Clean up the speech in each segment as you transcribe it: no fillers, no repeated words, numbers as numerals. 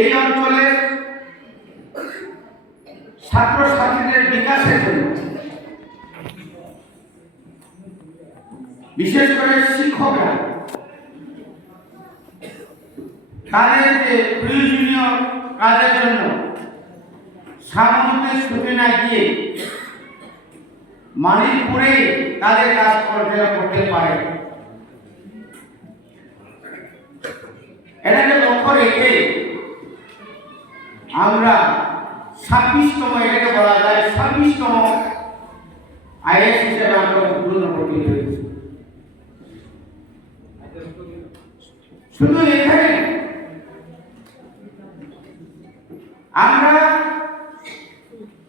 এই অঞ্চলের ছাত্রছাত্রীদের বিকাশের জন্য, বিশেষ করে শিক্ষকরা তাদের যে প্রয়োজনীয় কাজের জন্য সামগ্রিক ছুটে না গিয়ে মানিকপুরে তাদের কাজ করতে পারে, এটাকে লক্ষ্য রেখে আমরা 26তম, এটাকে বলা যায় 26তম আইএস হিসেবে আমরা উদ্বোধন করতে পেরেছি। শুধু এখানে আমরা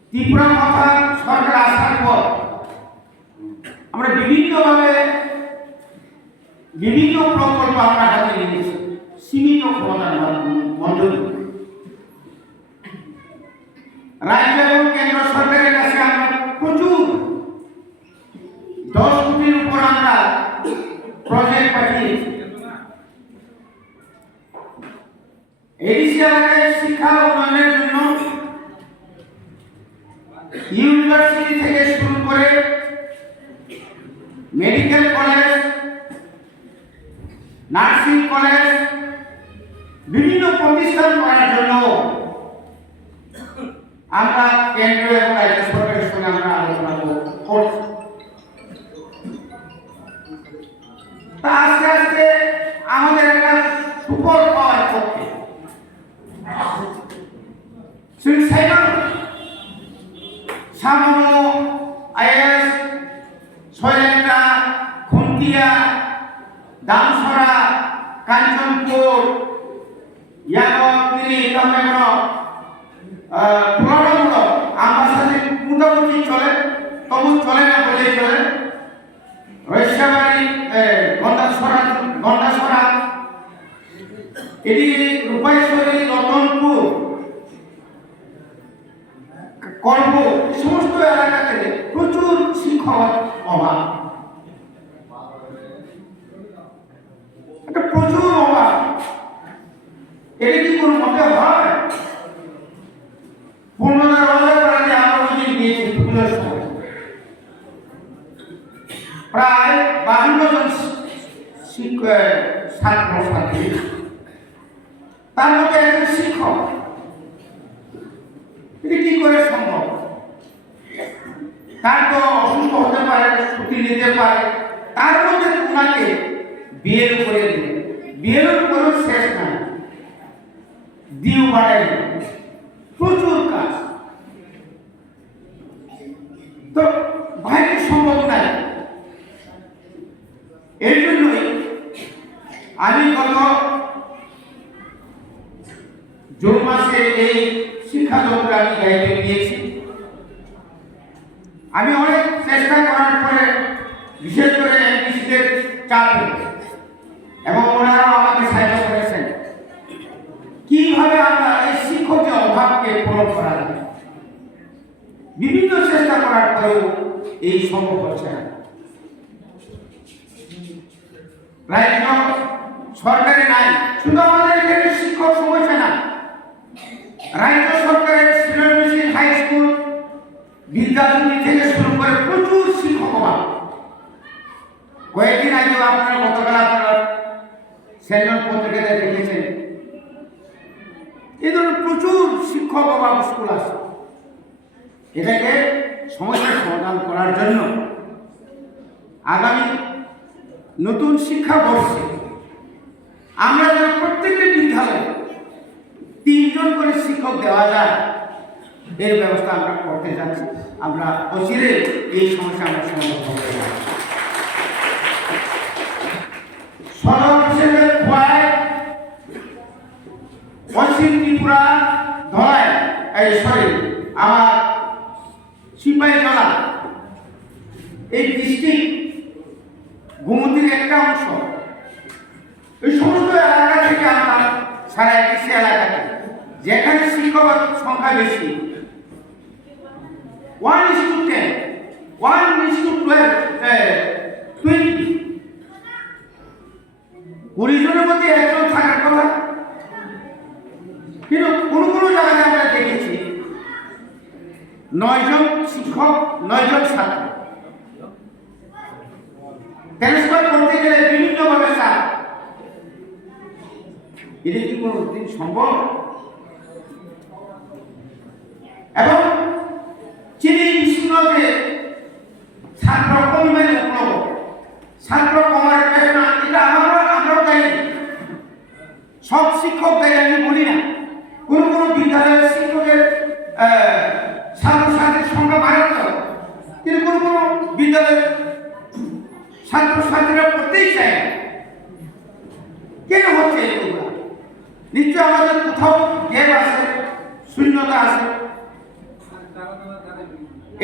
ত্রিপুরা মাথা সরকার আসার পর আমরা বিভিন্নভাবে বিভিন্ন প্রকল্প আমরা হাতে নিয়েছি সীমিত ক্ষমতার মধ্যে। রাজ্য এবং কেন্দ্র সরকারের কাছে আমরা প্রচুর 10 কোটির উপর আমরা প্রজেক্ট পাঠিয়েছি। এডিসি এলাকায় শিক্ষা উন্নয়নের জন্য ইউনিভার্সিটি থেকে শুরু করে মেডিকেল কলেজ, নার্সিং কলেজ, বিভিন্ন প্রতিষ্ঠান করার জন্য আমরা কেন্দ্র এবং রাজ্য সরকারের সঙ্গে আমরা আলোচনা করছি। তা আস্তে আস্তে আমাদের একটা সুফল পাওয়ার পক্ষে সামান্য আইএস, সৈলেন্দ্রা, খুন্তিয়া, দামসরা, কাঞ্চনপুর, ইয়াগিরি, তুলনামূলক আমার সাথে মোটামুটি চলে, তবু চলে না বলেই চলে। রৈশাবাড়ি, গন্ডাছড়া, এদিকে রূপাইশ্বরী, রতনপুর, কর্ম, সমস্ত এলাকাতে প্রচুর শিক্ষক অভাব, একটা প্রচুর অভাব। এটা কি কোনো মতে হয়? 15,000 আমরা যদি দিয়েছি প্রায় 52 জন ছাত্রছাত্রী, তার মধ্যে একজন শিক্ষক, এটা কি করে সম্ভব? তার তো অসুস্থ হতে পারে, ছুটি নিতে পারে, তার মধ্যে তোমাকে বিয়ের উপরে দিলে, বিয়ের উপরেও শেষ নাই, দিও বাড়াই, প্রচুর কাজ, তো বাইরে সম্ভব নাই। এই জন্যই আমি গত জুন মাসে এই শিক্ষা দপ্তর আমি দায়িত্ব দিয়েছি। আমি অনেক চেষ্টা করার পরে, বিশেষ করে এমপিসিদের চাপে, এবং ওনারাও আমাকে সাহায্য করেছেন কিভাবে আমরা এই শিক্ষকের অভাবকে পূরণ করা যায়। বিভিন্ন চেষ্টা করার পরেও এই সম্ভব হচ্ছে না। রাজ্য সরকারে নাই, শুধু আমাদের এখানে শিক্ষক সমস্যা না, রাজ্য সরকারের শ্রীরামকৃষ্ণ হাই স্কুল, বিদ্যালয় থেকে শুরু করে প্রচুর শিক্ষক অভাব। কয়েকদিন আগে আপনারা, গতকাল আপনারা সেন্ট্রাল পত্রিকাতে দেখেছেন, এই ধরনের প্রচুর শিক্ষক অভাব স্কুল আছে। এটাকে সমস্যার সমাধান করার জন্য আগামী নতুন শিক্ষাবর্ষে আমরা যেন প্রত্যেকটি বিদ্যালয়ে 3 জন করে শিক্ষক দেওয়া যায়, এর ব্যবস্থা আমরা করতে যাচ্ছি। আমরা অচিরে এই সমস্যা আমরা সমাধান করতে যাচ্ছি। সদর হিসেবে খোয়াই, পশ্চিম ত্রিপুরা, ধলাই, আমার সিপাহীজলা, এই ডিস্ট্রিক্ট গোমতীর একটা অংশ, এই সমস্ত এলাকা থেকে আমরা সারা এডিসি এলাকাতে যেখানে শিক্ষকের সংখ্যা বেশি, 1:10, 1:12, 20, 20 জনের মধ্যে একজন থাকার কথা, কিন্তু কোনো কোনো জায়গায় আমরা দেখেছি 9 জন শিক্ষক 9 জন ছাত্র ট্রান্সফার করতে গেলে বিভিন্নভাবে স্যার এটা কি কোনো দিন সম্ভব? এবং চিনি বিষ্ণুকে ছাত্র কমবে উপলব্ধ ছাত্র কমার পেশনা এটা আমরাও দায়ী, সব শিক্ষক দায়ী আমি বলি না। কোনো কোনো বিদ্যালয়ের শিক্ষকের ছাত্রছাত্রীর সংখ্যা বাড়াতে হবে, কিন্তু কোনো কোনো বিদ্যালয়ের ছাত্রছাত্রীরা পড়তেই চায় না। কেন হচ্ছে এগুলো? নিশ্চয় আমাদের কোথাও গ্যাপ আছে, শূন্যতা আছে।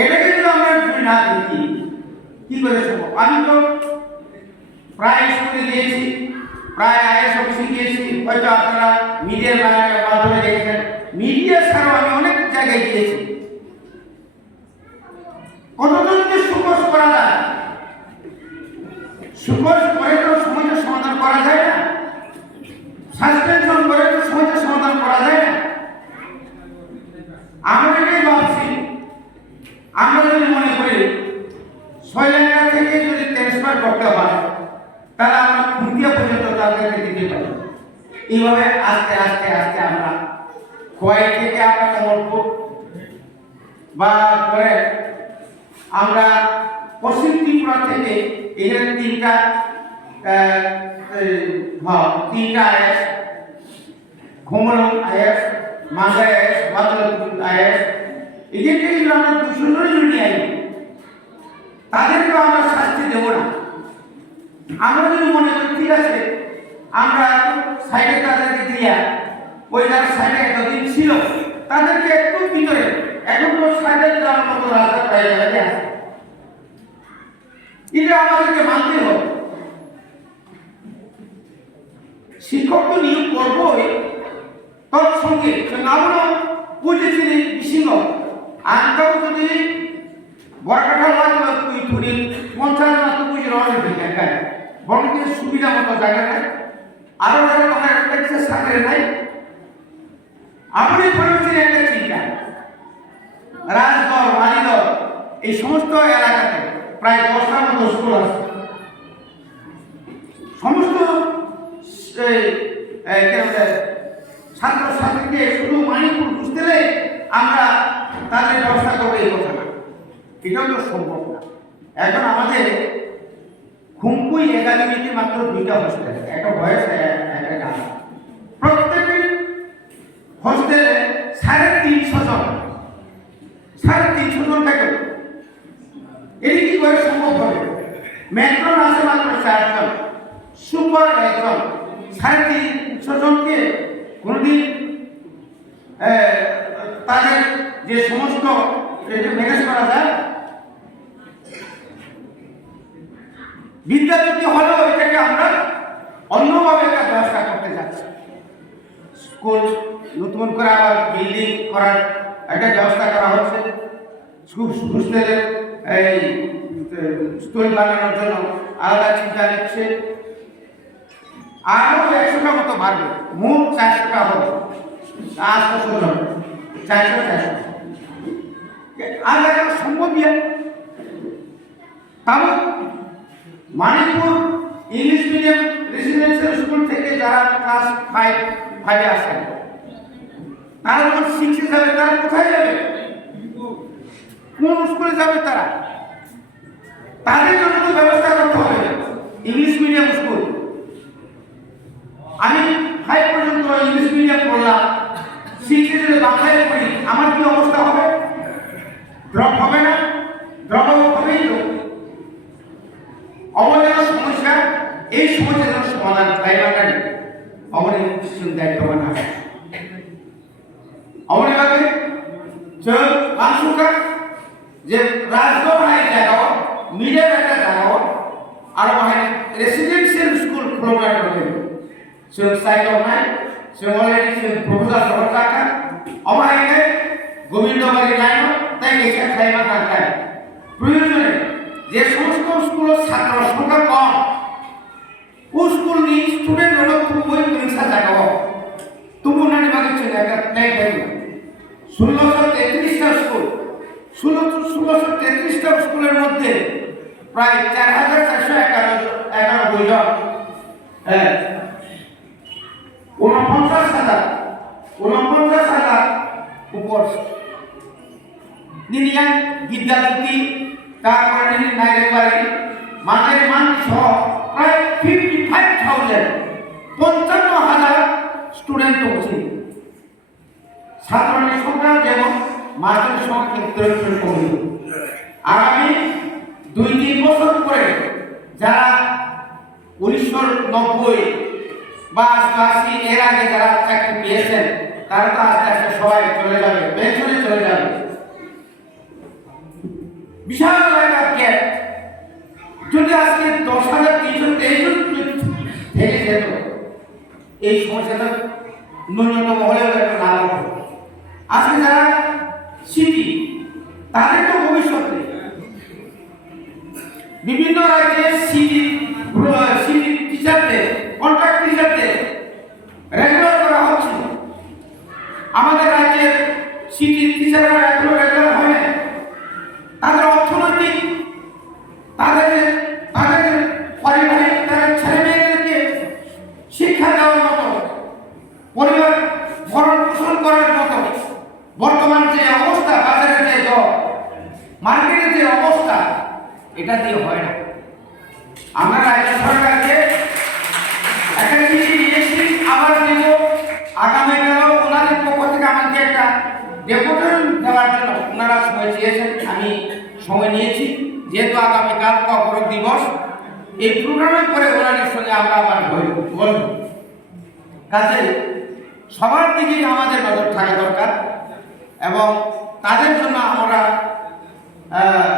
এটাকে যদি আমরা যদি না দেখি কি করে সম্ভব? আমি তো প্রায় স্কুলে গিয়েছি, প্রায় আইএস অফিসে গিয়েছি, হয়তো আপনারা মিডিয়ার মাধ্যমে দেখেছেন। মিডিয়া ছাড়াও আমি অনেক জায়গায় গিয়েছি। কতজনকে সুকোষ করা যায়? সুকোষ করে তো সমস্যার সমাধান করা যায় না, সাসপেনশন করে তো সমস্যার সমাধান করা যায় না। আমরা এটাই ভাবছি, আমরা যদি মনে করি 6 লাখ থেকে যদি ট্রান্সফার করতে হয় তাহলে আমরা খুঁটিয়া পর্যন্ত তাদেরকে দিতে পারি। এইভাবে আস্তে আস্তে আস্তে আমরা খোয়াই থেকে আমরা কমলপুর বা করে আমরা পশ্চিম ত্রিপুরা থেকে এখানে তিনটা IS, Ghumlong IS, Manga IS, Badalpur IS, এখান থেকে যদি আমরা 200 জন নিয়ে আসি তাদেরকে আমরা শাস্তি দেবো না। আমরা যদি মনে করি ঠিক আছে আমরা সাইডে তাদেরকে দিয়া ওই যারা সাইডে এতদিন ছিল তাদেরকে একটু ভিতরে এখন তো সাইডে যাওয়ার মতো রাস্তা প্রায় জায়গায় আছে, এটা আমাদেরকে মানতে হবে। শিক্ষক তো নিয়োগ করবোই, তৎসঙ্গে আমরা বুঝেছি বিশৃঙ্গ আনটাও যদি বড় কাঠা হয় তো তুই ধরি 50 জন তো বুঝে রওনা হয়ে যায়, বড় কিছু সুবিধা মতো জায়গা নাই, আরো যারা তোমার একটা সাথে নাই। আপনি করেছেন একটা চিন্তা, রাজদর মালিদর এই সমস্ত এলাকাতে প্রায় 10টার মতো স্কুল আছে। সমস্ত ছাত্রছাত্রীকে শুধু মানিপুর বুঝতে আমরা তাদের ব্যবস্থা করবো এই কথা না, এটাও তো সম্ভব না। এখন আমাদের খুমপুই একাডেমিতে মাত্র 2টা হোস্টেল, একটা বয়স একটা গান, প্রত্যেকটি হোস্টেলে 350 জন, 350 জন থাকে। এটি কি করে সম্ভব হবে? মেট্রন আছে মাত্র 4 জন, সুপার 1 জন, 350 জনকে কোনদিন তাদের যে সমস্ত ম্যানেজ করা যায়? বিদ্যাপতি হলেও এটাকে আমরা অন্যভাবে একটা ব্যবস্থা করতে যাচ্ছি। স্কুল নতুন করে আবার বিল্ডিং করার একটা ব্যবস্থা করা হচ্ছে, হোস্টেলের এই স্কুল বানানোর জন্য আলাদা চিন্তা নিচ্ছে। আরও 100টা মতো বাড়বে, মোট 400টা হবে, 800 জন, 400 আর একটা সম্ভব ইয়ে। তাহলে Manipur English medium residential school থেকে যারা ক্লাস 5 আসেন তারা যখন 6 যাবে তারা কোথায় যাবে? কোন স্কুলে যাবে তারা? তাদের জন্য তো ব্যবস্থা করতে হবে ইংলিশ মিডিয়াম স্কুল। আমি 5 পর্যন্ত ইংলিশ মিডিয়াম পড়লাম, 6 যদি বাংলায় পড়ি আমার কি অবস্থা হবে? ড্রপ হবে না? ড্রপ হবেই তো। অবহেলার সমস্যা, এই সমস্যার সমাধান ড্রাইভাররা অবহেলা দায়িত্ববান আছে। অবহেলাকে মানসুকা যে রাজগড় জায়গাও মিডিয়াম একটা জায়গাও আর রেসিডেন্সিয়াল স্কুল প্রোগ্রাম করবে সে সাইকেল নাই, সে অলরেডি সে প্রপোজাল সহ টাকা অবহেলাকে গোবিন্দবাড়ি লাইন তাই এসে খাইবা কাটায় প্রয়োজনে যে সমস্ত স্কুলের ছাত্র সংখ্যা কম ও স্কুল নিয়ে স্টুডেন্ট হলো খুব ওই পরীক্ষা জায়গা তবু না নিবাকে করেছেন একটা প্লে ভেন্যু, 1633টা স্কুল, 1633টা স্কুলের মধ্যে প্রায় 4491 জন, 49,000 উপর নিনিয়ান বিদ্যালয়টি, তারপরে নিনি নাইরের বাড়ি মাঝের মান সহ প্রায় 55,000 55,000 স্টুডেন্ট হচ্ছে। ছাত্রের সংখ্যা যেমন মাস্টার সংখ্যা ক্ষেত্রে কমে। আগামী 2-3 বছর পরে যারা 1990 বা 88 এর আগে যারা চাকরি পেয়েছেন তারা তো আস্তে আস্তে সবাই চলে যাবে, পেছনে চলে যাবে। বিশাল একটা গ্যাপ। যদি আজকে 10,323 থেকে যেত, এই সমস্যাটা ন্যূনতম হলেও একটা লাভ হতো। আজকে যারা সিটি, তাদের তো ভবিষ্যৎ নেই। বিভিন্ন রাজ্যের সিটি টিচারদের, কন্ট্রাক্ট টিচারদের রেগুলার করা হচ্ছে। আমাদের রাজ্যের সিটি টিচাররা এখনো রেগুলার হয় না। তাদের অর্থনৈতিক, তাদের পারিবারিক, তাদের ছেলে মেয়েদেরকে শিক্ষা দেওয়ার মতো, পরিবার ভরণ পোষণ করার মতো বর্তমান যে অবস্থা, বাজারের যে দর, মার্কেটের যে অবস্থা, এটা দিয়ে হয় না। আমরা রাজ্য সরকারকে একটা চিঠি দিয়েছি, আবার দেব। আগামীকালও ওনাদের পক্ষ থেকে আমাকে একটা ডেপুটেশন দেওয়ার জন্য ওনারা সময় চেয়েছেন, আমি সময় নিয়েছি। যেহেতু আগামীকাল কর্মরত দিবস, এই প্রোগ্রামের পরে ওনাদের সঙ্গে আমরা আবার বলব। কাজে সবার দিকেই আমাদের নজর থাকা দরকার এবং তাদের জন্য আমরা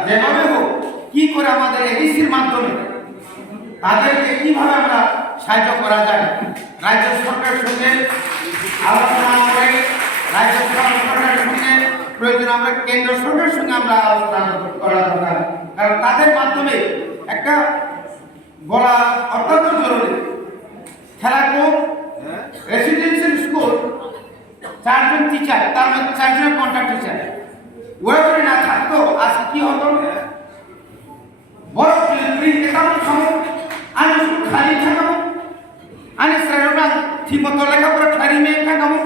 যেভাবে হোক কি করে আমাদের এডিসির মাধ্যমে তাদেরকে কিভাবে আমরা সাহায্য করা যায়, রাজ্য সরকারের সঙ্গে আলোচনা করে, রাজ্য সরকারের সঙ্গে প্রয়োজন আমরা কেন্দ্র সরকারের সঙ্গে আমরা আলোচনা করা দরকার। কারণ তাদের মাধ্যমে একটা বলা অত্যন্ত জরুরি। খেলাঘর রেসিডেন্সিয়াল স্কুল 4 জন টিচার, তার মধ্যে 4 জন কন্ট্রাক্ট টিচার, ওরা যদি না থাকতো আজকে কি হতো? বড় প্রিন্ট একাউন্ট খাবো, আমি খালি থাকাবো, আমি স্যারেরা ঠিক মতো লেখাপড়া খালি মেয়ে থাকাবো,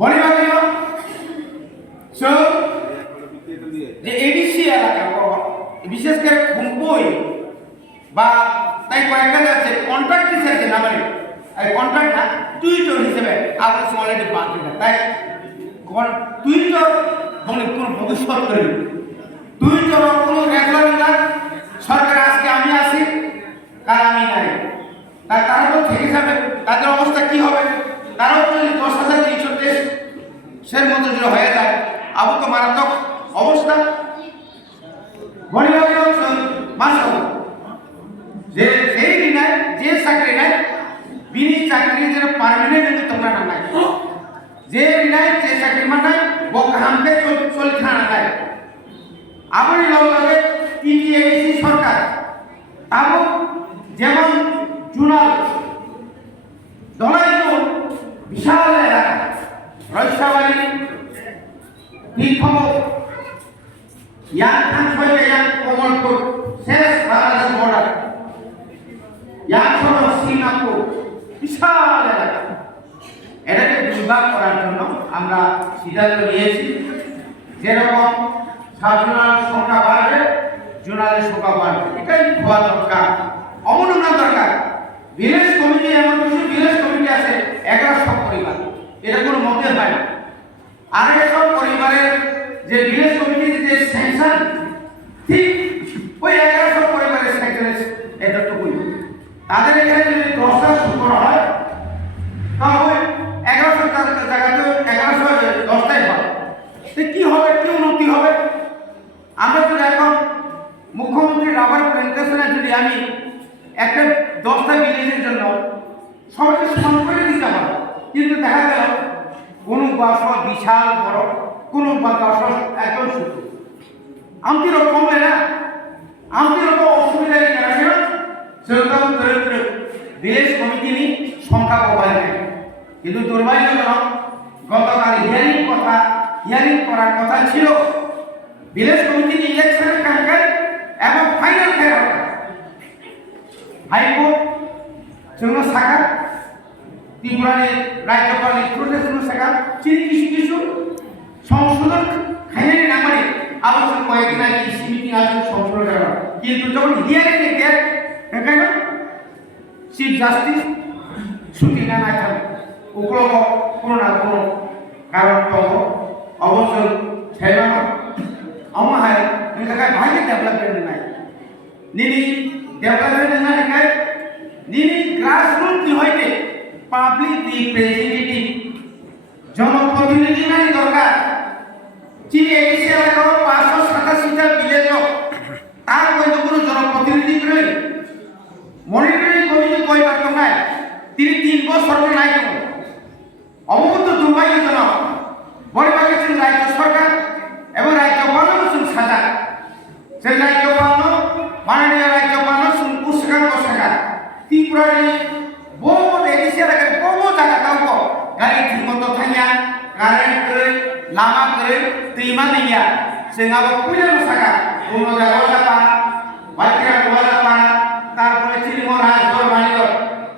বলিবা গেল যে এডিসি এলাকা বিশেষ করে খুম্পই বা তাই কয়েকটা যাচ্ছে কন্ট্রাক্ট টিচার যে নামে কন্ট্রাক্ট না টুইটার হিসেবে আপনার অলরেডি বাকি না। তাই টুইটার মানে কোনো ভবিষ্যৎ করি, টুইটার কোনো রেগুলার না। সরকার আজকে আমি আসি, কাল আমি নাই, তার তারা তো থেকে যাবে। তাদের অবস্থা কি হবে? তারাও যদি 10,323 মতো যদি হয়ে যায়, আবু তো মারাত্মক অবস্থা। গরিব মাসে যে সেই নাই, যে চাকরি নাই, বিনি চাকরি যেন পার্মানেন্ট যদি তোমরা না নাই, যে নাই যে চাকরি মানে বকাহামকে চলছে না নাই। আপনি লগে টিটিএসি সরকার তাও যেমন জুনাল দলাইপুর বিশাল এলাকা, রয়সাবাড়ি, তীর্থমুখ, ইয়াং কমলপুর, শেষ বাংলাদেশ বর্ডার, শ্রীনাথপুর, বিশাল এলাকা। এটাকে বিভাগ করার জন্য আমরা সিদ্ধান্ত নিয়েছি। যেরকম সাবজোনাল সংখ্যা বাড়বে, জোনালের সংখ্যা বাড়বে, এটাই হওয়া দরকার, অবনমন দরকার। ভিলেজ কমিটি, এমন কিছু ভিলেজ কমিটি আছে 1100 পরিবার, এটা কোনো মতে হয় না। আর এসব পরিবারের যে ভিলেজ কমিটির যে স্যাংশন, ঠিক ওই 1100 পরিবারের স্যাংশনের এতটুকুই। তাদের এখানে যদি 10টা শুকর হয়, তাহলে 1100 জায়গাতে 1110টাই হয়। কি হবে? কি উন্নতি হবে? আমরা যদি এখন মুখ্যমন্ত্রী রাবার প্ল্যান্টেশনে যদি আমি একটা 10টা ভিলেজের জন্য সবাইকে সমান করে দিতে হয়, কিন্তু দেখা গেল কোনো বাস বিশাল বড়, কোনো বাস একদম ছোট, আমটিরও কমবে না, আমটিরও তো অসুবিধা সেরকম সেরকম ভিলেজ কমিটি নিয়ে সংখ্যা কমায় নেয়। কিন্তু দুর্ভাগ্যজনক গতকাল হিয়ারিং করার কথা ছিল ভিলেজ কমিটির ইলেকশনের কারণে এবং ফাইনাল খেলা হাইকোর্ট সেগুলো শাখা ত্রিপুরার রাজ্যপাল সেগুলো শাখা চিনি কিছু সংশোধন ফাইনালি না মানে আবশ্যক কয়েকদিন আগে ইসি মিটিং আসবে সংশোধন করা কিন্তু যখন হিয়ারিং এর এখানে চিফ জাস্টিস ছুটি না না থাকে ওগুলো কোনো না কোনো কারণ তো অবশ্যই ছেড়ানো আমার হয় এখানে ভাইকে ডেভেলপমেন্ট নাই নিনি ডেভেলপমেন্ট না দেখায় নিনি গ্রাসরুট হইতে পাবলিক রিপ্রেজেন্টেটিভ জনপ্রতিনিধি নাই দরকার চিনি এসে এলাকা 587টা ভিলেজ তার মধ্যে কোনো জনপ্রতিনিধি করে মনিটরিং কমিটি কয়বার তো নাই তিনি 3 বছর নাই তো অবগত দুর্ভাগ্যজনক বড়বাগে ছিল রাজ্য সরকার এবং রাজ্যপাল সাজা সেই রাজ্যপাল মাননীয় রাজ্যপাল পুরস্কার বসাকা ত্রিপুরার বহু এডিসিয়া লাগে বহু জায়গা তাও গাড়ি ঠিক মতো থাইয়া কারেন্ট করে লামা করে दैमा नैया जोंहाबो पुलिस सागा उनो जागाव जापा बाइकरा गोवा जापा तारपरे चिलिमरा जरमानियो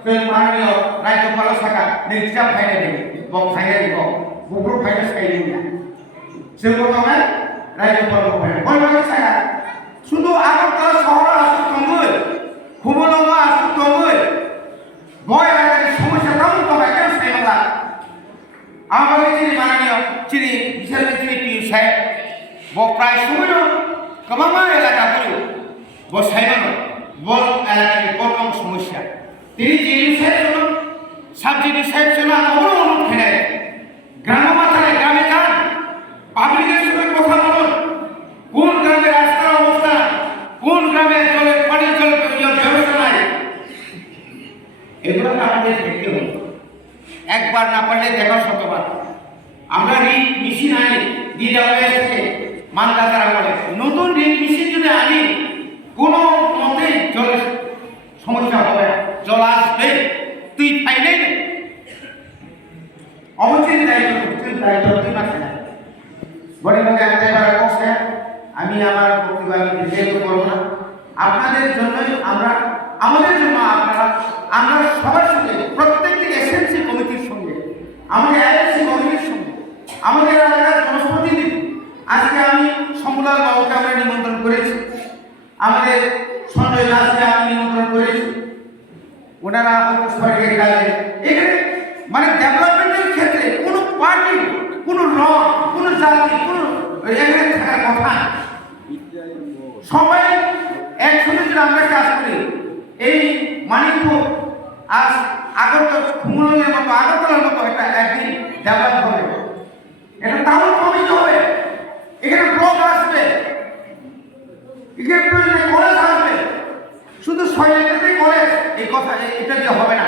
जों माननीय राज्यपाल सागा नैजिथा फायदा दे बक फायदा दिबो बुब्रु फायदा साइलिया जों बतमाय राज्यपाल फायदा बयबागे सागा শুধু আগরতলা শহর আসুক তঙ্গুই খুমলঙ্গা আসুক তঙ্গুই বয় এলাকার সমস্যাটাও তবে কেন সাইমালা আমাদের চিনি মাননীয় চিনি বিশাল চিনি পি সাহেব প্রায় সময়ও গোबां এলাকাগুলো সাইমানো বল এলাকার প্রথম সমস্যা তিনি জিডি সাহেব সাব জিডি সাহেব ছিল অনুরোধ খেলে গ্রাম মাথায় গ্রামে যান পাবলিকের সঙ্গে কথা বলুন কোন গ্রামে রাস্তার অবস্থা কোন গ্রামে জলের পানি জলের ব্যবস্থা নাই এগুলো আমাদের দেখতে হবে একবার না পারলে দেখা শতবার আমরা রিট মেশিন আনি ডিডব্লিউএস থেকে মানদাতার আমলে নতুন রিট মেশিন যদি আনি কোনো মতে জলের সমস্যা হবে না জল আসবে তুই পাইলে অবশ্যই দায়িত্ব তুই মাঠে না বলে আমাকে একবার বসে আমি আমার বক্তব্য আমি দীর্ঘ করব না আপনাদের জন্যই আমরা আমাদের জন্য আপনারা আমরা সবার সঙ্গে প্রত্যেকটি এসএমসি কমিটির সঙ্গে আমাদের আইএসসি কমিটির সঙ্গে আমাদের এলাকার জনপ্রতিনিধি আজকে আমি সমলাল বাবুকে আমরা নিমন্ত্রণ করেছি আমাদের সঞ্জয় দাসকে আমি নিমন্ত্রণ করেছি ওনারা হয়তো সরকারি কাজে এখানে মানে ডেভেলপমেন্টের ক্ষেত্রে কোনো পার্টি কোনো রং কোনো জাতি কোনো এখানে থাকার কথা সবাই একসঙ্গে যদি আমরা কাজ করি এই মানিকপুর আজ খুমলঙ্গের মতো আগরতলার মতো একটা একদিন ডেভেলপ হবে এটা টাউন কমিটি হবে এখানে ব্লক আসবে এখানে প্রয়োজনে কলেজ আসবে শুধু সরকারি কলেজ এই কথা এটা দিয়ে হবে না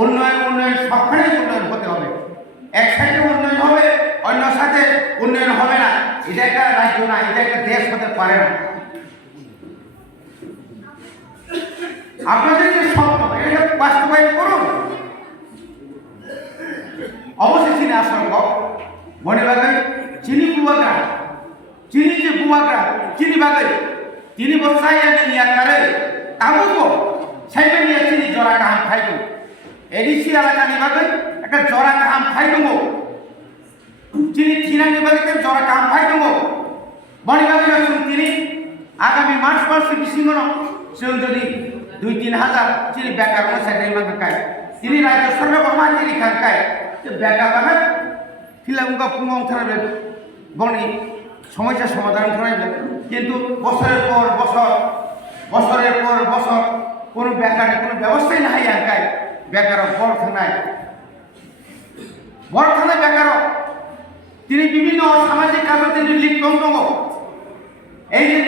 উন্নয়ন সবখানেই উন্নয়ন হতে হবে এক সাইডে উন্নয়ন হবে অন্য সাথে উন্নয়ন হবে না এটা একটা রাজ্য না এটা একটা দেশ হতে পারে না আপনাদের যে স্বপ্ন এটা বাস্তবায়ন করুন অবশ্যই চিনি আসল মনে রাখবেন চিনি বুয়াগ্রা চিনি যে বুয়াগ্রা চিনি বাগে চিনি বসাই নিয়ে করে তাবুকো সাইবে নিয়ে চিনি জরা কাহাম খাইতো এডিসি এলাকা নিবাগে একটা জরা কাহাম খাইতো চিনি থিনা নিবাগে জরা কাহাম খাইতো মনে রাখবেন তিনি আগামী মার্চ মাসে বিশিঙ্গন সে যদি 2-3 হাজার চিনি বেকার সাইডে মাগায় তিনি রাজ্য সরকার বর্মা চিনি খায় বেকার বাগান ফিলামুকা পুঙ্গং থাকবে বনি সমস্যার সমাধান করাইবে কিন্তু বছরের পর বছর কোনো বেকারের কোনো ব্যবস্থাই নাই এলাকায় বেকার বড় থানায় বেকার তিনি বিভিন্ন সামাজিক কাজে তিনি লিপ্ত এই যে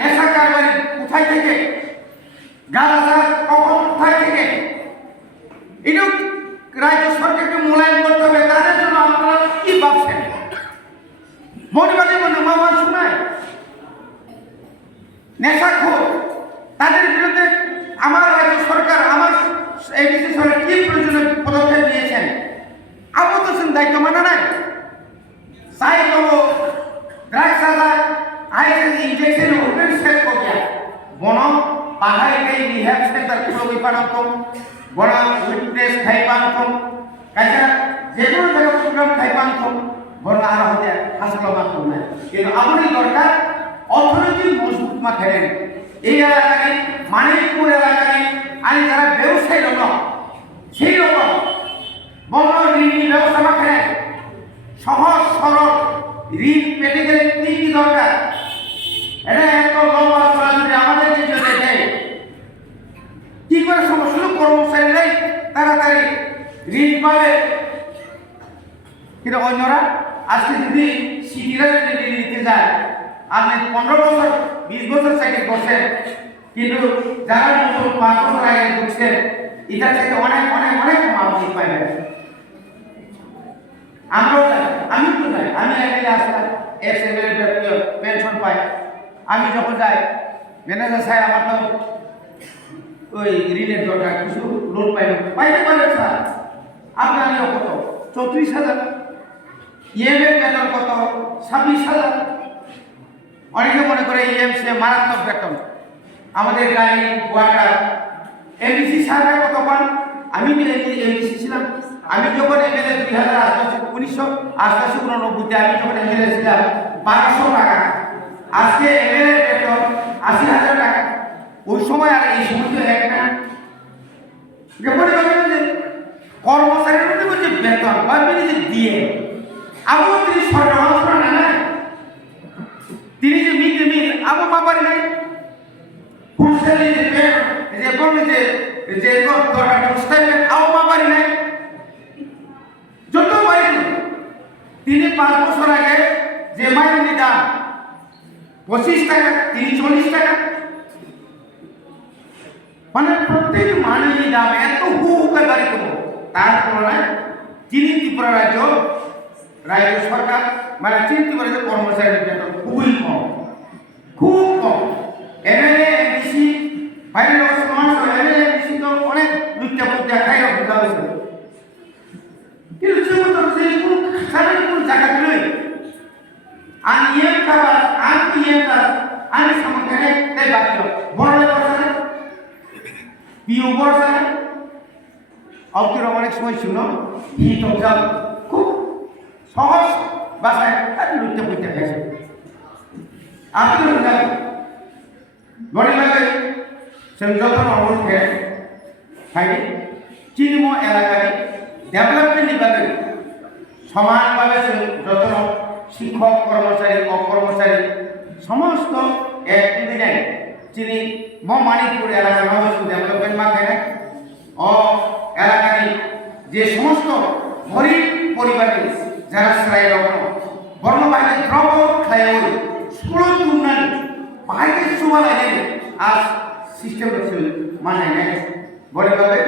নেশা কারবারি কোথায় থেকে গাঁজা কখন কোথায় থেকে এটাও রাজ্য সরকারকে মূল্যায়ন করতে হবে তাদের জন্য আপনারা কি ভাবছেন মনিবাদী মামা শোনায় নেশাখোর তাদের বিরুদ্ধে আমার রাজ্য সরকার আমার এডিসি সরকার কি প্রয়োজনীয় পদক্ষেপ নিয়েছেন দায়িত্ব মানে নাই চাই তো ড্রাগস আদা আইসে ইনজেকশন ওপেন শেষ করিয়া বন পাহাড়ে রিহ্যাব সেন্টার খুলবি পারতাম বন উইটনেস খাই পারতাম কাজা যে কোনো জায়গা প্রোগ্রাম খাই পারতাম বন আর হতে হাসপাতাল মাত্র না কিন্তু আমারই দরকার অর্থনৈতিক মজবুত মাখেন এই এলাকায় মানিকপুর এলাকায় আমি যারা ব্যবসায়ী লোক সেই রকম বড় ঋণ ব্যবস্থা মাখেন সহজ সরল ঋণ পেতে গেলে কি কি দরকার এটা এত লম্বা চলাচলে আমাদের যে জন্য দেয় কি করে সমস্ত কর্মচারীরাই তাড়াতাড়ি ঋণ পাবে কিন্তু অন্যরা আজকে যদি সিটিরা যদি ঋণ নিতে যায় আপনি 15 বছর 20 বছর চাকরি করছেন কিন্তু যারা নতুন 5 বছর আগে ঢুকছেন এটা থেকে অনেক অনেক অনেক মামুলি পাইবেন আমরাও আমি তো যাই আমি এখানে আসলাম পেনশন পাই আমি যখন যাই ম্যানেজার সাহেব আমার তো ওই ঋণের দরকার কিছু লোন পাইতে পারেন স্যার আপনার কত 34,000 ইএমএ বেতন কত 26,000 অনেকে মনে করে ইএমসি মারাত্মক বেতন আমাদের গাড়ি ওয়াটার এমবিসি সাহেব কত পান আমি এমবিসি ছিলাম আমি যখন এমএলএ 1989-1989 আমি যখন এমএলএ ছিলাম 1200 টাকা আজকে এমএলএ বেতন 80,000 টাকা ওই সময় আর এই সময় তো এক না কর্মচারীর যে বেতন বা যে দিয়ে আবু তিনি সরকার অংশ না তিনি যে মিড ডে মিল আবু মাপারি নাই ফুলসালি যে বলবে যে আবু মাপারি নাই যত বাড়ি তিনি 5 বছর আগে যে মাইনে দাম 25 টাকা তিনি 40 টাকা মানে প্রত্যেক মাইনে দাম এত হুকে বাড়ি দেবো তার তুলনায় তিনি ত্রিপুরা রাজ্য সরকার মানে চিন্তা করে যে কর্মচারীদের বেতন খুবই কম খুব কম এমএলএ এমডিসি বাইরের লোক সমাজ এমএলএ এমডিসি তো অনেক লুচ্চা পুচ্চা খাই অসুবিধা হয়েছে কিন্তু সেই কোনো জায়গা নেই আর ইএম খাবার আর ইএম কাজ আমি সমাধানে তাই বাকি বড় বর্ষা পিও বর্ষা অবকির অনেক সময় ছিল হিট অবজাল খুব সহজ বাসায় লুচ্চা পুচ্চা খাইছে আপনি গরিবাগে সে যত্ন অনুরোধ খেয়ে খাইনি চিনিম এলাকায় ডেভেলপমেন্ট বিভাগে সমানভাবে যত্ন শিক্ষক কর্মচারী অকর্মচারী সমস্ত এক দিনে চিনি মানিকপুর এলাকার ডেভেলপমেন্ট মাথায় ও এলাকায় যে সমস্ত গরিব পরিবারের যারা সেলাই লগ্ন বর্ণবাহিনী দ্রব্য খায় স্কুল উন্নয়ন বাইরে সুবাদ আজ সিস্টেম মানে গরিবভাবে